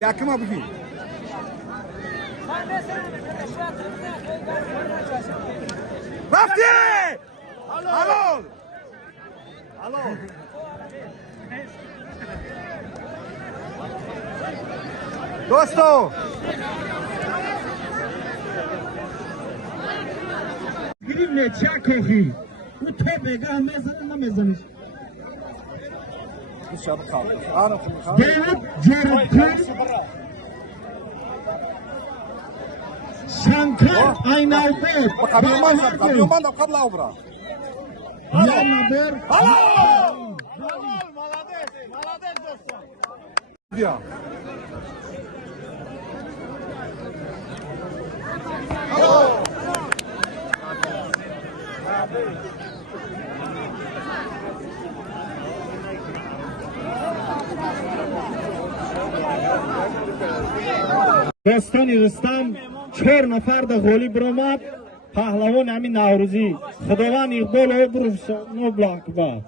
Yakıma bugün. Rafti! Alo! Alo! Dosto! Grimle Çakohi. Bu topega mezanına mezanış. Dışarı kaldı. Anlatın. David Jordan. Shankar Aynalbek. Kamyon da kabla obra. Yanaber. Alo! Молодец! Молодец dostum. Diyor. Alo! داستان رستم 4 نفر در غالی برآمد. پهلوان همین نوروزی خداوند اقبال و بروش نو بلاک با